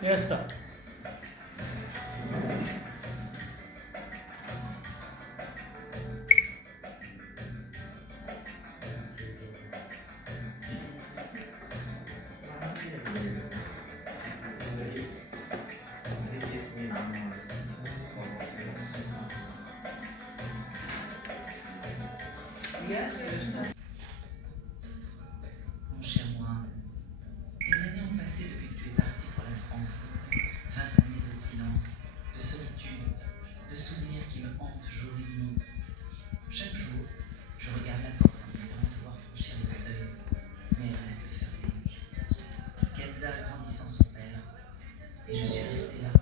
Ya está. Mon cher Mourad, les années ont passé depuis que tu es parti pour la France. 20 années de silence, de solitude, de souvenirs qui me hantent jour et nuit. Chaque jour, je regarde la porte en espérant te voir franchir le seuil, mais elle reste fermée. Kenza a grandi sans son père, et je suis restée là,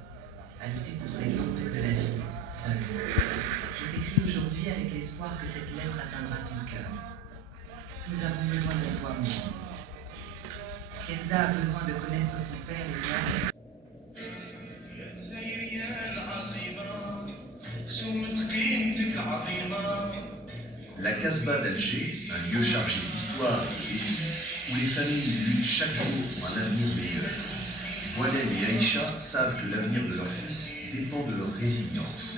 à lutter contre les tempêtes de la vie, seule. Je t'écris aujourd'hui avec l'espoir que cette lettre atteindra ton cœur. Nous avons besoin de toi, Mourad. Kenza a besoin de connaître son père et moi. La Casbah d'Alger, un lieu chargé d'histoire et de défis, où les familles luttent chaque jour pour un avenir meilleur. Waled et Aïcha savent que l'avenir de leur fils dépend de leur résilience.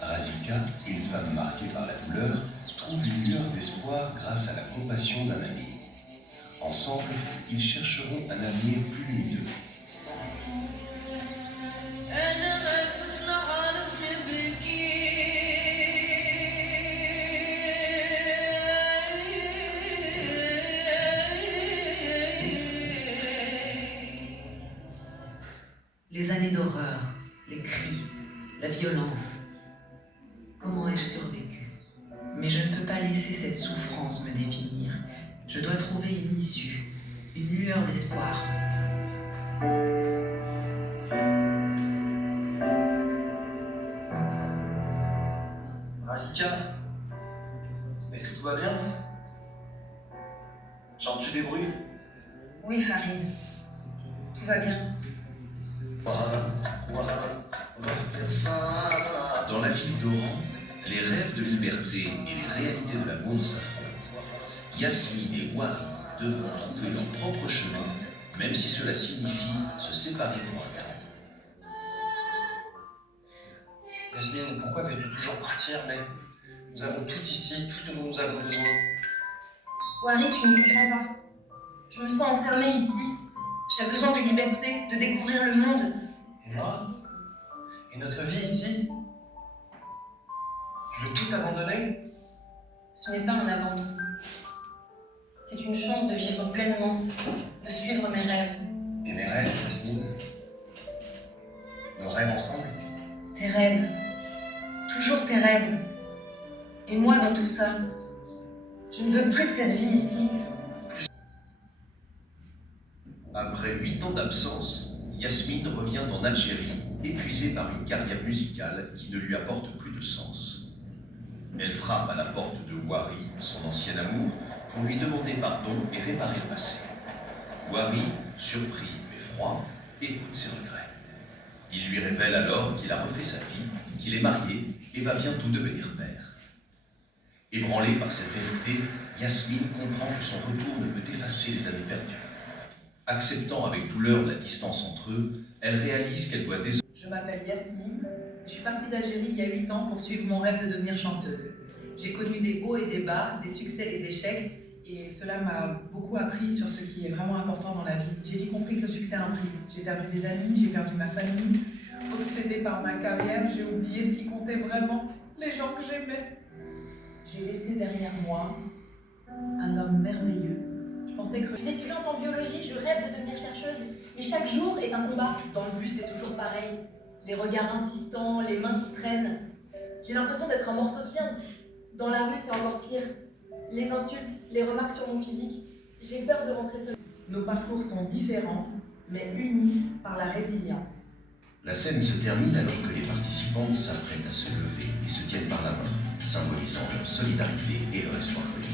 Razika, une femme marquée par la douleur, trouve une lueur d'espoir grâce à la compassion d'un ami. Ensemble, ils chercheront un avenir plus lumineux. Les années d'horreur, les cris, la violence. Comment ai-je survécu? Mais je ne peux pas laisser cette souffrance me définir. Je dois trouver une issue, une lueur d'espoir. Razika, est-ce que tout va bien? Genre tu débrouilles? Oui, Farid. Tout va bien. Dans la ville d'Oran, les rêves de liberté et les réalités de l'amour s'affrontent. Yasmine et Wari devront trouver leur propre chemin, même si cela signifie se séparer pour un temps. Yasmine, pourquoi veux-tu toujours partir? Mais nous avons tout ici, tout ce dont nous avons besoin. Wari, tu ne comprends pas. Je me sens enfermée ici. J'ai besoin de liberté, de découvrir le monde. Et moi? Et notre vie ici? Tu veux tout abandonner? Ce n'est pas un abandon. C'est une chance de vivre pleinement, de suivre mes rêves. Et mes rêves, Yasmine? Nos rêves ensemble? Tes rêves. Toujours tes rêves. Et moi dans tout ça. Je ne veux plus de cette vie ici. Après 8 ans d'absence, Yasmine revient en Algérie, épuisée par une carrière musicale qui ne lui apporte plus de sens. Elle frappe à la porte de Wari, son ancien amour, pour lui demander pardon et réparer le passé. Wari, surpris mais froid, écoute ses regrets. Il lui révèle alors qu'il a refait sa vie, qu'il est marié et va bientôt devenir père. Ébranlée par cette vérité, Yasmine comprend que son retour ne peut effacer les années perdues. Acceptant avec douleur la distance entre eux, elle réalise qu'elle doit désormais... Je m'appelle Yasmine, je suis partie d'Algérie il y a 8 ans pour suivre mon rêve de devenir chanteuse. J'ai connu des hauts et des bas, des succès et des échecs, et cela m'a beaucoup appris sur ce qui est vraiment important dans la vie. J'ai vite compris que le succès a un prix. J'ai perdu des amis, j'ai perdu ma famille. Obsédée par ma carrière, j'ai oublié ce qui comptait vraiment, les gens que j'aimais. J'ai laissé derrière moi un homme merveilleux. Je pensais que... Je suis étudiante en biologie, je rêve de devenir chercheuse. Mais chaque jour est un combat. Dans le bus, c'est toujours pareil. Les regards insistants, les mains qui traînent. J'ai l'impression d'être un morceau de viande. Dans la rue, c'est encore pire. Les insultes, les remarques sur mon physique. J'ai peur de rentrer seule. Nos parcours sont différents, mais unis par la résilience. La scène se termine alors que les participantes s'apprêtent à se lever et se tiennent par la main, symbolisant leur solidarité et leur espoir collectif.